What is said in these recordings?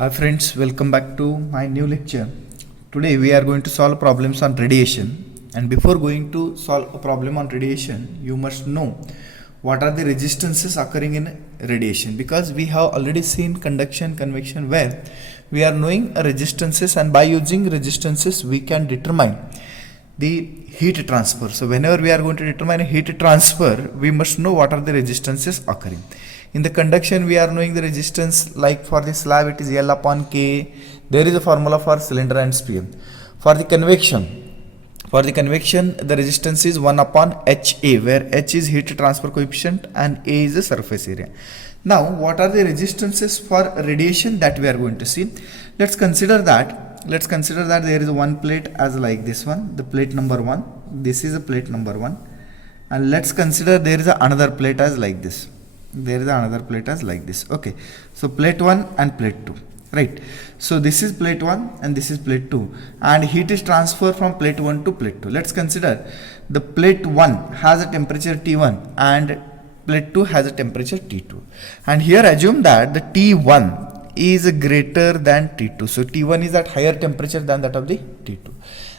Hi friends, welcome back to my new lecture. Today we are going to solve problems on radiation, and before going to solve a problem on radiation, you must know what are the resistances occurring in radiation, because we have already seen conduction, convection where we are knowing resistances, and by using resistances we can determine the heat transfer. So whenever we are going to determine a heat transfer, we must know what are the resistances occurring. In the conduction, we are knowing the resistance, like for the slab it is L upon K. There is a formula for cylinder and sphere. For the convection, the resistance is 1 upon HA, where H is heat transfer coefficient and A is the surface area. Now, what are the resistances for radiation that we are going to see? Let's consider that there is one plate as like this one, the plate number 1. This is a plate number 1. And let's consider there is another plate as like this. Okay, so plate 1 and plate 2, right? So this is plate 1 and this is plate 2, and heat is transferred from plate 1 to plate 2. Let's consider the plate 1 has a temperature T1 and plate 2 has a temperature T2, and here assume that the T1 is greater than T2. So T1 is at higher temperature than that of the T2,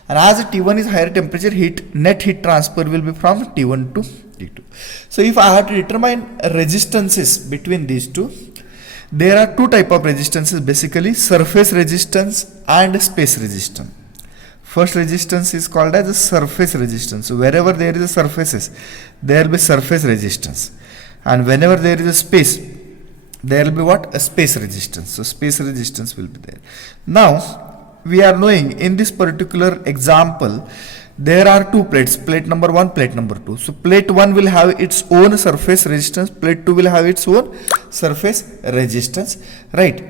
and as T1 is higher temperature, net heat transfer will be from T1 to T2. So if I have to determine resistances between these two, there are two type of resistances, basically surface resistance and space resistance. First resistance is called as a surface resistance. So wherever there is a surfaces, there will be surface resistance, and whenever there is a space, there will be what? A space resistance. So space resistance will be there. Now we are knowing in this particular example, there are two plates, plate number 1, plate number 2. So plate 1 will have its own surface resistance, plate 2 will have its own surface resistance, right?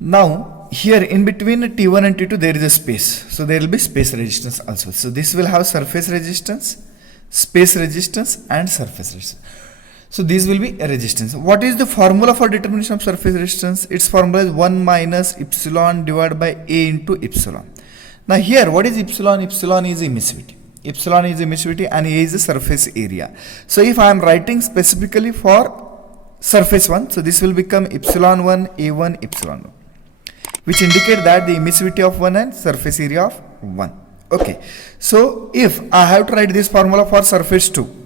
Now here in between T1 and T2 there is a space, so there will be space resistance also. So this will have surface resistance, space resistance and surface resistance. So these will be a resistance. What is the formula for determination of surface resistance? Its formula is 1 minus epsilon divided by A into epsilon. Now here, what is epsilon? Epsilon is emissivity. Epsilon is emissivity and A is the surface area. So if I am writing specifically for surface 1, so this will become epsilon 1 A1 epsilon 1, which indicate that the emissivity of 1 and surface area of 1. Okay. So if I have to write this formula for surface 2,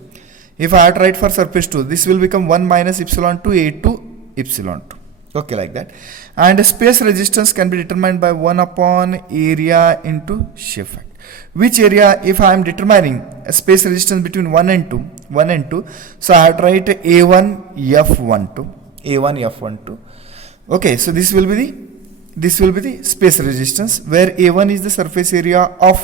this will become 1 minus epsilon 2 A2 epsilon 2. Okay, like that. And space resistance can be determined by 1 upon area into shear factor. Which area, if I am determining a space resistance between 1 and 2, so I have to write A1 F12. Okay, so this will be the space resistance, where A1 is the surface area of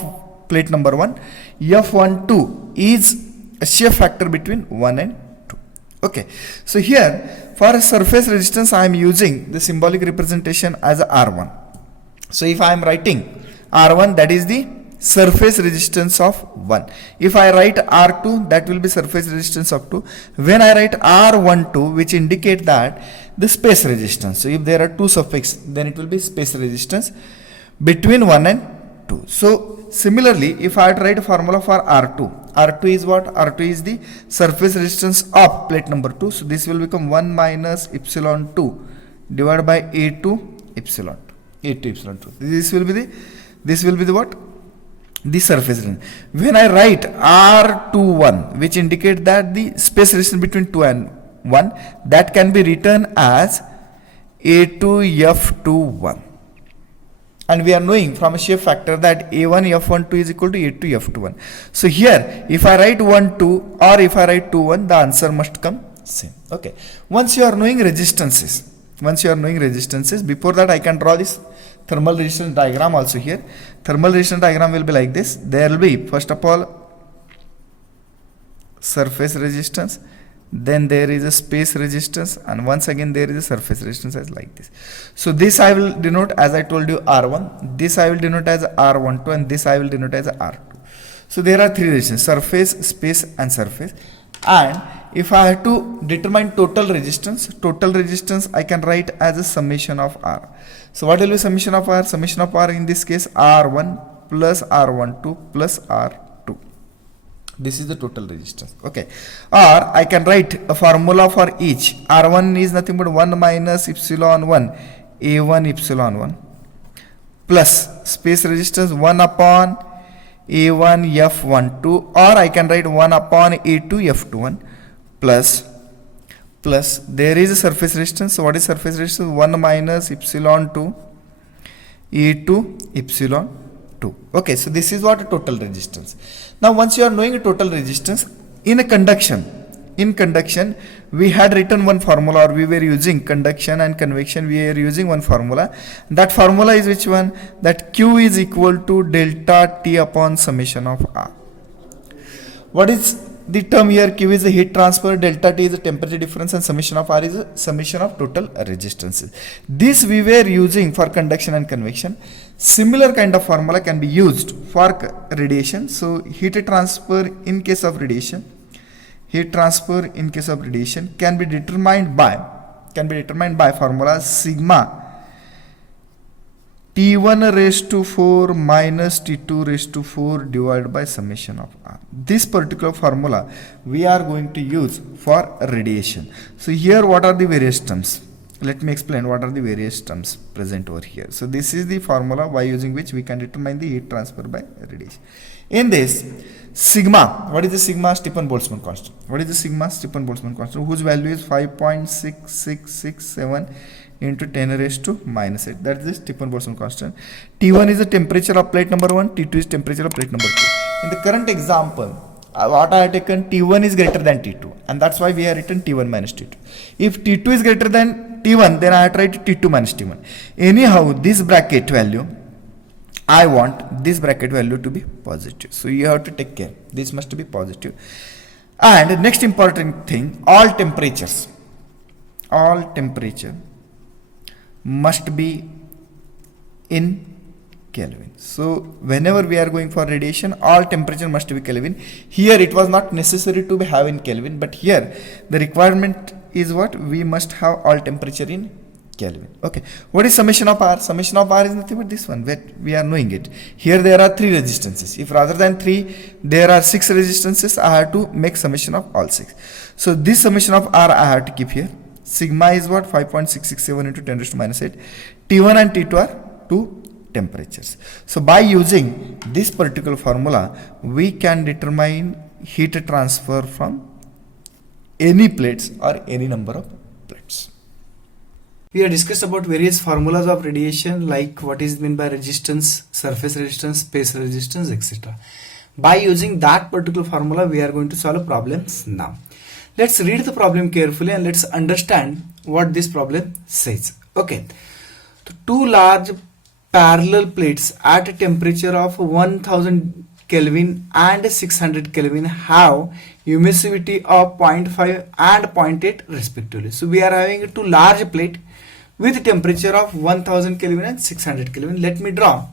plate number 1, F12 is a shear factor between 1 and 2. Okay, so here for surface resistance I am using the symbolic representation as R1. So if I am writing R1, that is the surface resistance of 1. If I write R2, that will be surface resistance of 2. When I write R12, which indicate that the space resistance. So if there are two suffix, then it will be space resistance between 1 and 2. So similarly, if I write a formula for R2 is what? R2 is the surface resistance of plate number 2. So this will become 1 minus epsilon 2 divided by A2 epsilon 2. This will be the what? The surface resistance. When I write R21, which indicate that the space resistance between 2 and 1, that can be written as A2F21. And we are knowing from a shear factor that A1 F12 is equal to A2 F21. So here, if I write 1 2 or if I write 2 1, the answer must come same. Okay. Once you are knowing resistances, before that I can draw this thermal resistance diagram also here. Thermal resistance diagram will be like this. There will be, first of all, surface resistance, then there is a space resistance, and once again there is a surface resistance as like this. So this I will denote, as I told you, R1, this I will denote as R12, and this I will denote as R2. So there are three resistances: surface, space and surface. And if I have to determine total resistance I can write as a summation of R. So what will be summation of R? Summation of R in this case R1 plus R12 plus R2. This is the total resistance. Okay, or I can write a formula for each. R1 is nothing but 1 minus epsilon 1 A1 epsilon 1 plus space resistance 1 upon A1 F12, or I can write 1 upon A2 F21 plus there is a surface resistance. So what is surface resistance? 1 minus epsilon 2 A2 epsilon 2. Okay, so this is what a total resistance. Now once you are knowing a total resistance in a conduction, we had written one formula, or we were using conduction and convection, we are using one formula. That formula is which one? That Q is equal to delta T upon summation of R. What is the term here? Q is the heat transfer, delta T is the temperature difference, and summation of R is the summation of total resistances. This we were using for conduction and convection. Similar kind of formula can be used for radiation. So heat transfer in case of radiation, can be determined by formula sigma T1 raised to 4 minus T2 raised to 4 divided by summation of R. This particular formula we are going to use for radiation. So here what are the various terms? Let me explain what are the various terms present over here. So this is the formula by using which we can determine the heat transfer by radiation. In this, sigma, what is the sigma? Stephan-Boltzmann constant. What is the sigma? Stephan-Boltzmann constant, whose value is 5.6667 into 10 raised to minus 8. That is the Stephan-Boltzmann constant. T1 is the temperature of plate number 1, T2 is temperature of plate number 2. In the current example, what I have taken, T1 is greater than T2, and that's why we have written T1 minus T2. If T2 is greater than T1, then I have to write T2 minus T1. Anyhow, this bracket value, I want this bracket value to be positive. So you have to take care. This must be positive. And next important thing, all temperature must be in Kelvin. So whenever we are going for radiation, all temperature must be Kelvin. Here it was not necessary to be have in Kelvin, but here the requirement is what? We must have all temperature in Kelvin. Okay, what is summation of R? Summation of R is nothing but this one, where we are knowing it. Here there are 3 resistances. If rather than 3 there are 6 resistances, I have to make summation of all 6. So this summation of R I have to keep here. Sigma is what? 5.667 into 10 raised to minus 8. T1 and T2 are 2 temperatures. So by using this particular formula, we can determine heat transfer from any plates or any number of plates. We have discussed about various formulas of radiation, like what is meant by resistance, surface resistance, space resistance, etc. By using that particular formula, we are going to solve problems now. Let's read the problem carefully and let's understand what this problem says. Okay, so 2 large parallel plates at a temperature of 1000 Kelvin and 600 Kelvin have emissivity of 0.5 and 0.8 respectively. So we are having 2 large plate with temperature of 1000 Kelvin and 600 Kelvin. Let me draw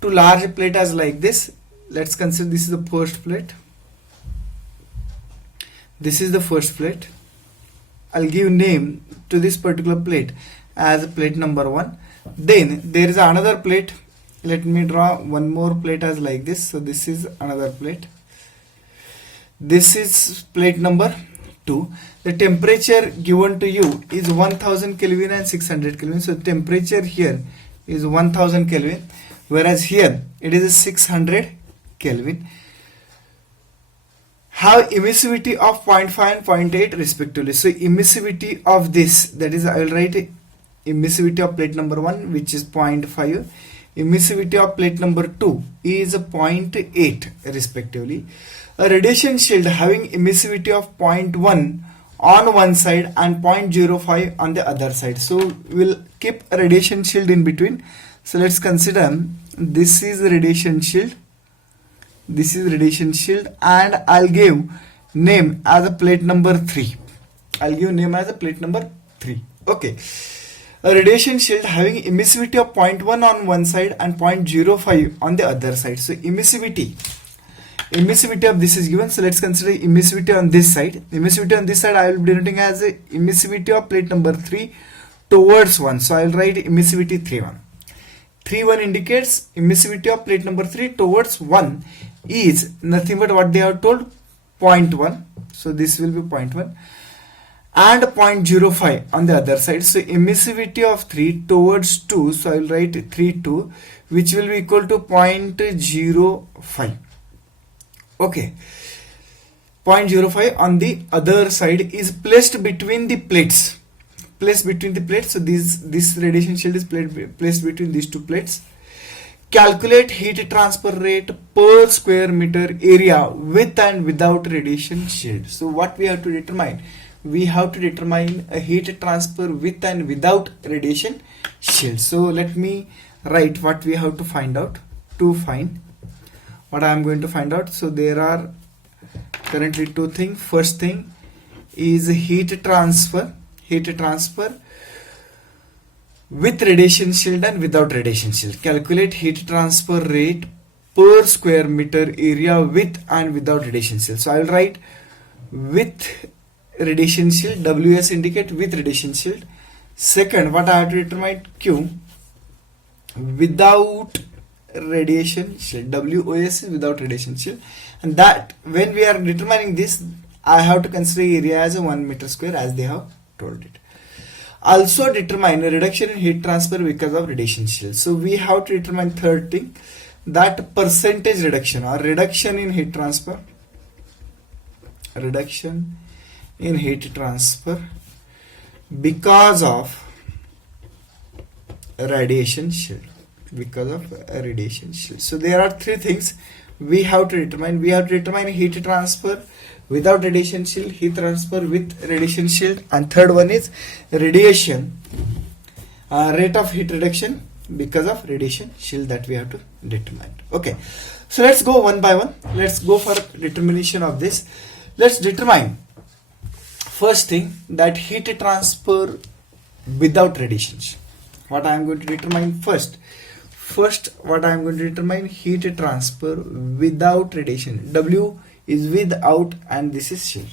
2 large plate as like this. Let's consider this is the first plate. This is the first plate. I'll give name to this particular plate as plate number 1. Then there is another plate. Let me draw one more plate as like this. So this is another plate. This is plate number 2. The temperature given to you is 1000 Kelvin and 600 Kelvin. So temperature here is 1000 Kelvin, whereas here it is 600 Kelvin. Have emissivity of 0.5 and 0.8 respectively. So emissivity of this, that is, I will write emissivity of plate number 1, which is 0.5. Emissivity of plate number 2 is 0.8 respectively. A radiation shield having emissivity of 0.1 on one side and 0.05 on the other side. So we'll keep a radiation shield in between. So let's consider this is the radiation shield. This is radiation shield, and I'll give name as a plate number 3. I'll give name as a plate number 3. Okay. A radiation shield having emissivity of 0.1 on one side and 0.05 on the other side. So emissivity of this is given. So let's consider emissivity on this side. Emissivity on this side I will be denoting as a emissivity of plate number 3 towards 1. So I will write emissivity 3.1. 3.1 indicates emissivity of plate number 3 towards 1 is nothing but what they have told, 0.1. So this will be 0.1 and 0.05 on the other side. So emissivity of 3 towards 2. So I will write 3 2, which will be equal to 0.05. Okay. 0.05 on the other side is placed between the plates. So this radiation shield is placed between these two plates. Calculate heat transfer rate per square meter area with and without radiation shield. So what we have to determine? We have to determine a heat transfer with and without radiation shield. So let me write what we have to find out. To find what I am going to find out. So there are currently two things. First thing is heat transfer with radiation shield and without radiation shield. Calculate heat transfer rate per square meter area with and without radiation shield. So I will write with radiation shield. WS indicate with radiation shield. Second, what I have to determine? Q without radiation shield. WOS is without radiation shield. And that when we are determining this, I have to consider area as a 1 meter square as they have told it. Also determine a reduction in heat transfer because of radiation shield. So we have to determine third thing, that percentage reduction or reduction in heat transfer. Reduction in heat transfer because of radiation shield. So there are three things we have to determine. We have to determine heat transfer without radiation shield, heat transfer with radiation shield, and third one is radiation rate of heat reduction because of radiation shield that we have to determine. Okay, so let's go one by one. Let's go for determination of this. Let's determine first thing, that heat transfer without radiation shield. What I am going to determine first what I am going to determine, heat transfer without radiation. W is without and this is shield.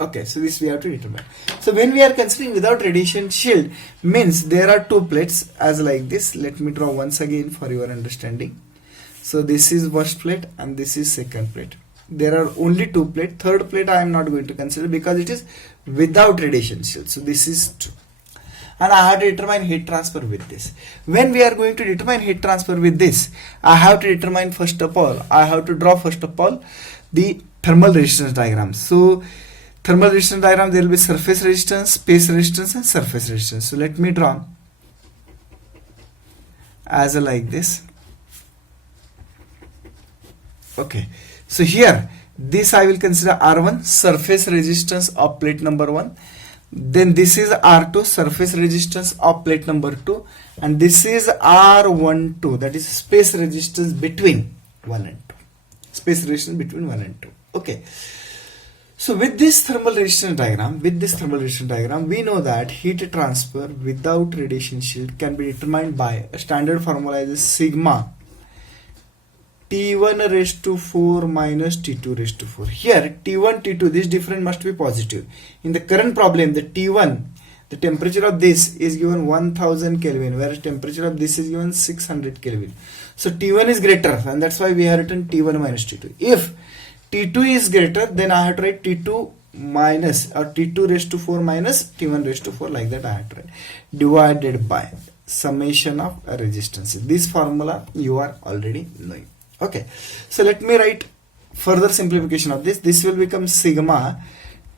Okay, so this we have to determine. So when we are considering without radiation shield, means there are two plates as like this. Let me draw once again for your understanding. So this is first plate and this is second plate. There are only two plates. Third plate I am not going to consider because it is without radiation shield. So this is 2. And I have to determine heat transfer with this. When we are going to determine heat transfer with this, I have to determine first of all, I have to draw first of all the thermal resistance diagram. So thermal resistance diagram, there will be surface resistance, space resistance and surface resistance. So let me draw as a like this. Okay, so here this I will consider R1, surface resistance of plate number 1. Then this is R2, surface resistance of plate number 2, and this is R12, that is space resistance between 1 and 2. Space resistance between 1 and 2. Okay. So with this thermal resistance diagram, we know that heat transfer without radiation shield can be determined by a standard formula is sigma T1 raised to 4 minus T2 raised to 4. Here T1, T2, this difference must be positive. In the current problem, the T1, the temperature of this is given 1000 Kelvin, whereas temperature of this is given 600 Kelvin. So T1 is greater, and that's why we have written T1 minus T2. If T2 is greater, then I have to write T2 minus or T2 raised to 4 minus T1 raised to 4, like that I have to write, divided by summation of resistance. This formula you are already knowing. Okay, so let me write further simplification of this. This will become sigma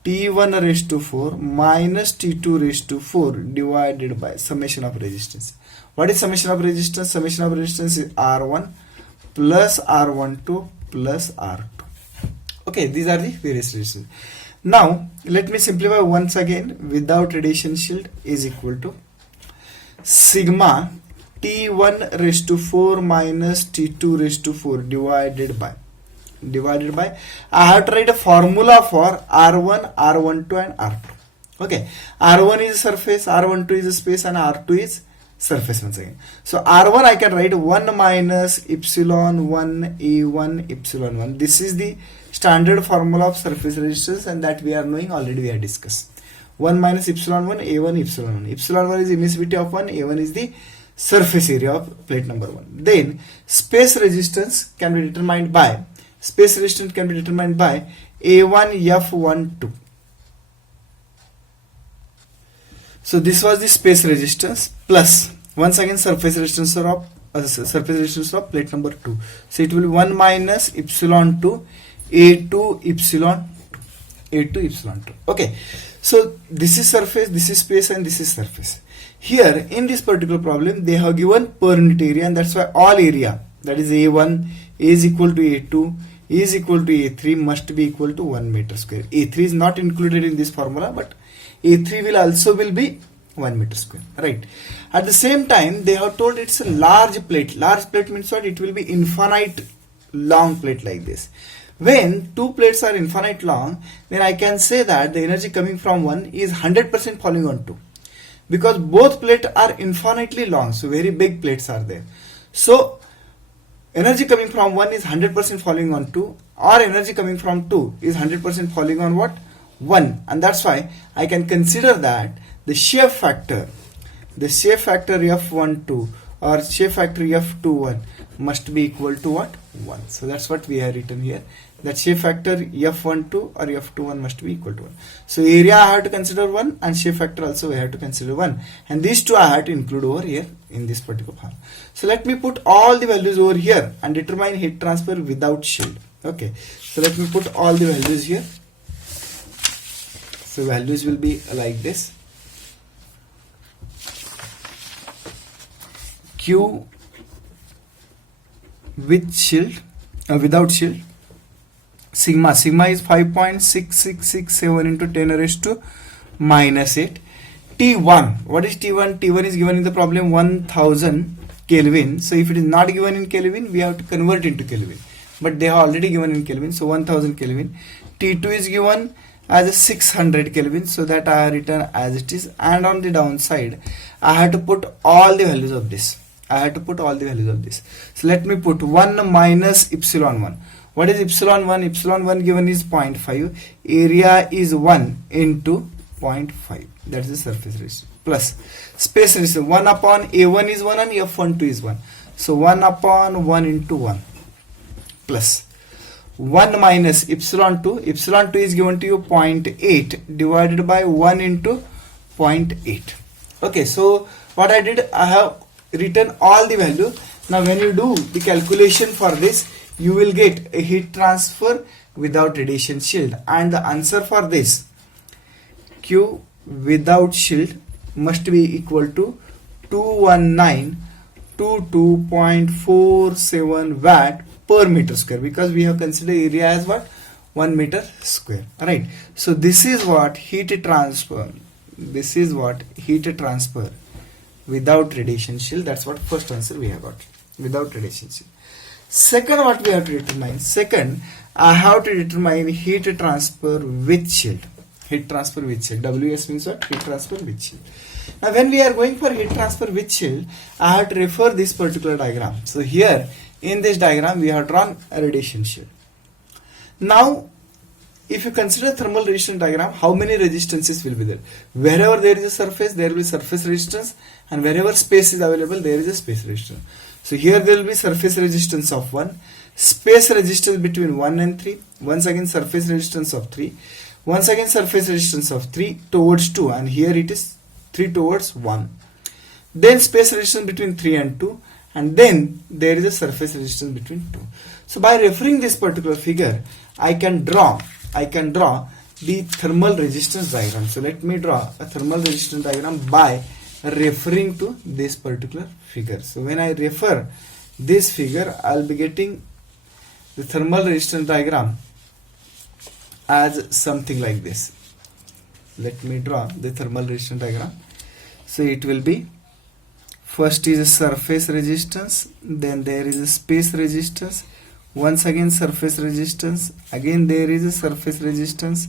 T1 raised to 4 minus T2 raised to 4 divided by summation of resistance. What is summation of resistance? Summation of resistance is R1 plus R12 plus R2. Okay, these are the various resistances. Now let me simplify once again. Without radiation shield is equal to sigma T1 raised to 4 minus T2 raised to 4 divided by I have to write a formula for R1, R12 and R2. Okay, R1 is surface, R12 is space and R2 is surface once again. So R1 I can write 1 minus epsilon 1 A1 epsilon 1. This is the standard formula of surface resistance, and that we are knowing already, we have discussed. 1 minus epsilon 1 A1 epsilon 1. Epsilon 1 is emissivity of 1, A1 is the surface area of plate number 1. Then space resistance can be determined by A1 F12. So this was the space resistance plus once again surface resistance of plate number 2. So it will be 1 minus epsilon 2 A2 epsilon A2 epsilon 2. Okay, so this is surface, this is space, and this is surface. Here in this particular problem they have given per unit area, and that's why all area, that is A1 is equal to A2 is equal to A3 must be equal to 1 meter square. A3 is not included in this formula, but A3 will also be 1 meter square, right? At the same time they have told it's a large plate. Large plate means what? It will be infinite long plate like this. When two plates are infinite long, then I can say that the energy coming from one is 100% falling on two, because both plates are infinitely long, so very big plates are there. So energy coming from one is 100% falling on 2, or energy coming from 2 is 100% falling on what? 1. And that's why I can consider that the shape factor F12 or shape factor F21 must be equal to what? 1. So that's what we have written here, that shape factor F12 or F21 must be equal to 1. So area I have to consider 1, and shape factor also we have to consider 1, and these two I have to include over here in this particular part. So let me put all the values over here and determine heat transfer without shield. Okay, so let me put all the values here. So values will be like this. Q with shield, without shield, sigma is 5.6667 into 10 raised to minus 8. T1, what is T1? T1 is given in the problem 1000 Kelvin. So if it is not given in Kelvin, we have to convert into Kelvin, but they are already given in Kelvin, so 1000 Kelvin. T2 is given as 600 Kelvin, so that I have written as it is, and on the downside I have to put all the values of this. So let me put 1 minus epsilon 1. What is epsilon 1? Epsilon 1 given is 0.5. Area is 1 into 0.5. That is the surface resistance. Plus space resistance 1 upon A1 is 1 and F12 is 1. So 1 upon 1 into 1 plus 1 minus epsilon 2. Epsilon 2 is given to you 0.8 divided by 1 into 0.8. Okay, so what I did, I have written all the value. Now when you do the calculation for this, you will get a heat transfer without radiation shield, and the answer for this, Q without shield, must be equal to 21922.47 watt per meter square, because we have considered area as what? 1 meter square. Alright, so this is what heat transfer without radiation shield. That's what first answer we have got, without radiation shield. Second, what we have to determine? Second, I have to determine heat transfer with shield. WS means what? Heat transfer with shield. Now when we are going for heat transfer with shield, I have to refer this particular diagram. So here in this diagram we have drawn a radiation shield. Now if you consider thermal resistance diagram, how many resistances will be there? Wherever there is a surface, there will be surface resistance, and wherever space is available, there is a space resistance. So here there will be surface resistance of 1, space resistance between 1 and 3, once again surface resistance of 3, once again surface resistance of 3 towards 2, and here it is 3 towards 1. Then space resistance between 3 and 2, and then there is a surface resistance between 2. So by referring this particular figure, I can draw the thermal resistance diagram. So let me draw a thermal resistance diagram by referring to this particular figure. So when I refer this figure, I'll be getting the thermal resistance diagram as something like this. Let me draw the thermal resistance diagram. So it will be, first is a surface resistance, then there is a space resistance, once again surface resistance, again there is a surface resistance,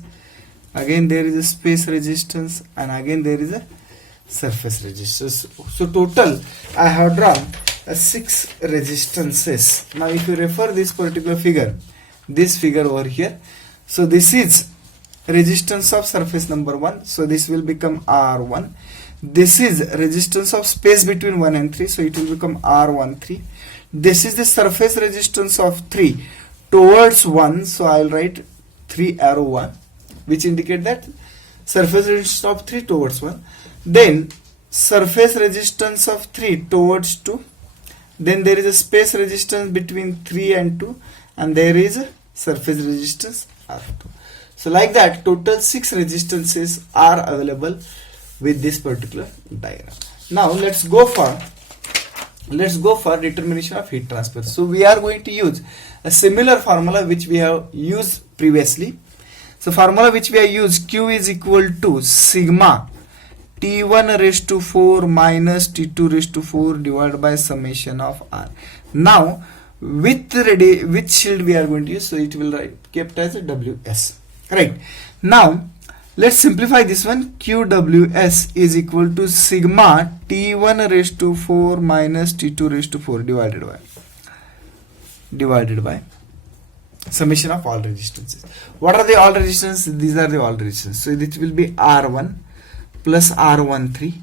again there is a space resistance, and again there is a surface resistance. So total I have drawn 6 resistances. Now if you refer this particular figure, this figure over here, so this is resistance of surface number 1, so this will become R1. This is resistance of space between 1 and 3, so it will become R13. This is the surface resistance of 3 towards 1, so I will write 3 arrow 1, which indicate that surface resistance of 3 towards 1, then surface resistance of 3 towards 2, then there is a space resistance between 3 and 2, and there is a surface resistance R2. So like that, total 6 resistances are available with this particular diagram. Now let's go for determination of heat transfer. So we are going to use a similar formula which we have used previously. So formula which we have used, Q is equal to sigma T1 raised to 4 minus T2 raised to 4 divided by summation of R. Now which shield we are going to use, so it will kept as a WS. Right. Now let's simplify this one. QWS is equal to sigma T1 raised to 4 minus T2 raised to 4 divided by summation of all resistances. What are the all resistances? These are the all resistances. So it will be R1 plus R13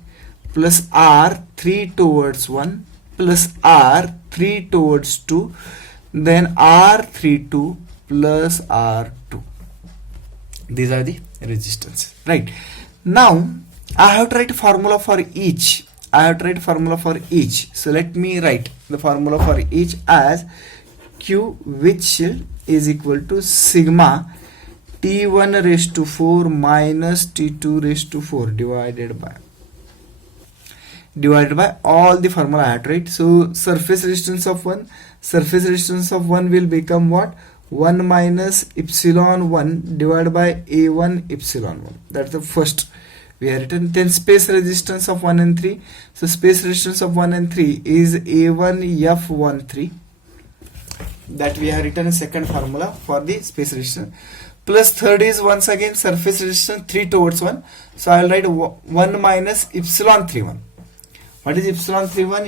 plus R3 towards 1 plus R3 towards 2, then R32 plus R2. These are the resistance. Right. Now I have to write a formula for each. So let me write the formula for each as Q which shield is equal to sigma T1 raised to 4 minus T2 raised to 4 divided by all the formula I have to write. So surface resistance of 1 will become what? 1 minus epsilon 1 divided by A1 epsilon 1. That's the first we have written. Then space resistance of 1 and 3. So space resistance of 1 and 3 is A1 F13. That we have written a second formula for the space resistance. Plus third is once again surface resistance 3 towards 1. So I will write 1 minus epsilon 31. What is epsilon 31?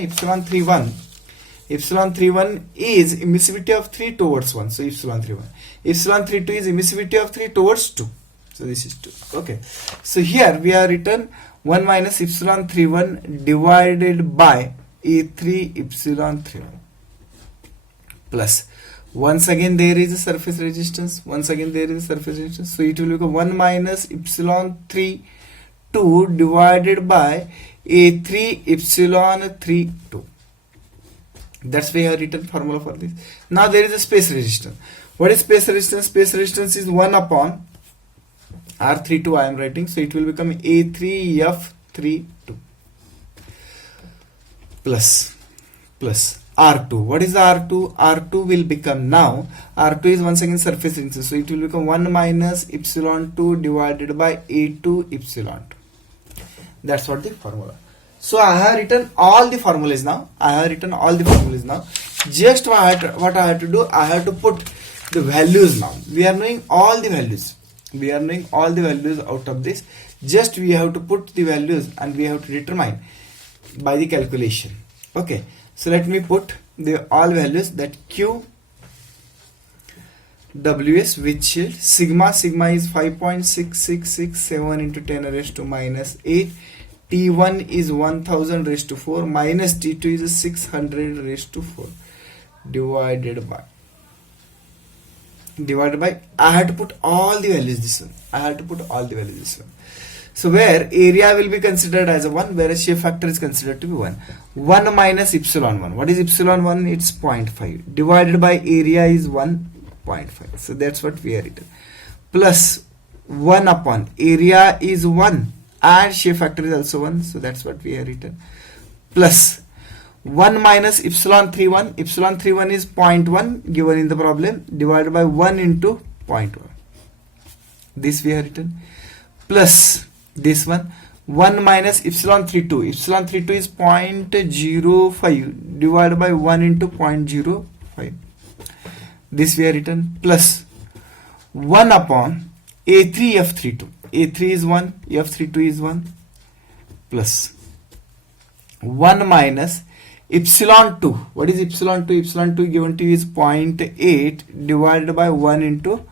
Epsilon 31 is emissivity of 3 towards 1. So epsilon 31. Epsilon 32 is emissivity of 3 towards 2. So this is 2. Okay. So here we have written 1 minus epsilon 31 divided by A3 epsilon 31. Plus once again there is a surface resistance. So it will become 1 minus epsilon 3 2 divided by A3 epsilon 3 2. That's why I have written formula for this. Now there is a space resistance. What is space resistance? Space resistance is 1 upon R32 I am writing. So it will become A3 F32 plus R2. What is R2? R2 will become, now R2 is once again surface resistance. So it will become 1 minus epsilon 2 divided by A2 epsilon 2. That's what the formula. So I have written all the formulas now. Just what I have to do, I have to put the values now. We are knowing all the values. Out of this. Just we have to put the values and we have to determine by the calculation. Okay. So let me put the all values, that Q WS which shield, sigma is 5.6667 into 10 raised to minus 8. T1 is 1000 raised to 4 minus T2 is 600 raised to 4 divided by I have to put all the values this one. So where area will be considered as a 1, whereas shear factor is considered to be 1. 1 minus epsilon 1. What is epsilon 1? It's 0.5 divided by area is 1.5. So that's what we are written. Plus 1 upon area is 1 and shear factor is also 1. So that's what we have written. Plus 1 minus epsilon 31. Epsilon 31 is 0.1 given in the problem, divided by 1 into 0.1. This we have written. Plus this one, 1 minus epsilon 32. Epsilon 32 is 0.05 divided by 1 into 0.05. This we have written. Plus 1 upon A3 F32. A3 is 1, F32 is 1. Plus 1 minus epsilon 2. What is epsilon 2? Epsilon 2 given to you is 0.8 divided by 1 into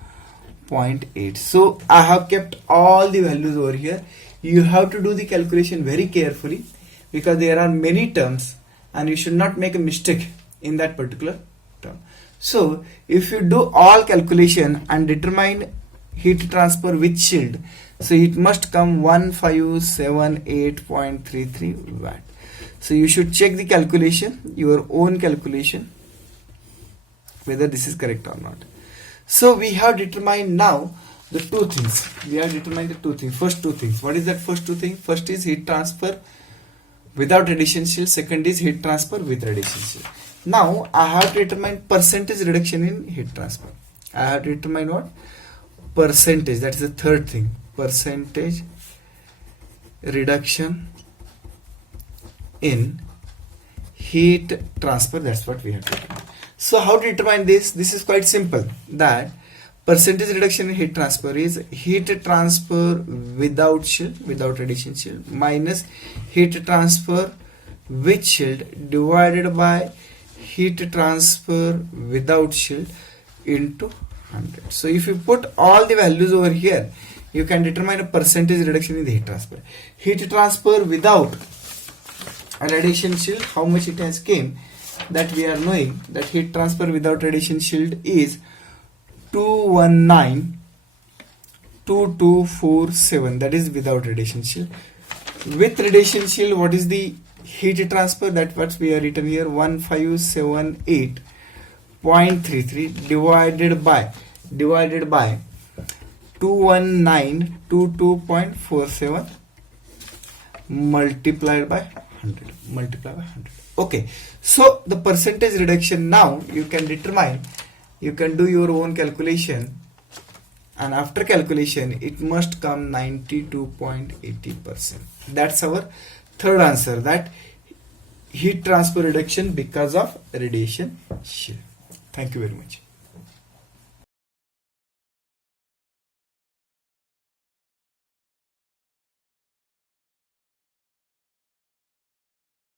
0.8. So I have kept all the values over here. You have to do the calculation very carefully because there are many terms and you should not make a mistake in that particular term. So if you do all calculation and determine heat transfer with shield, so it must come 1578.33 watt. So you should check the calculation, your own calculation, whether this is correct or not. So we have determined now the two things. We have determined the two things. First two things. What is that first two things? First is heat transfer without radiation shield. Second is heat transfer with radiation shield. Now I have to determine percentage reduction in heat transfer. I have to determine what? Percentage. That is the third thing. Percentage reduction in heat transfer. That's what we have to determine. So how to determine this? This is quite simple. That percentage reduction in heat transfer is heat transfer without shield, without radiation shield, minus heat transfer with shield divided by heat transfer without shield into 100. So if you put all the values over here, you can determine a percentage reduction in the heat transfer. Heat transfer without a radiation shield, how much it has came, that we are knowing that heat transfer without radiation shield is 219.2247, that is without radiation shield. With radiation shield, what is the heat transfer? That what we are written here, 1578.33 divided by 219.2247 multiplied by 100. Okay, so the percentage reduction now you can determine. You can do your own calculation, and after calculation it must come 92.80%. That's our third answer, that heat transfer reduction because of radiation shield. Thank you very much.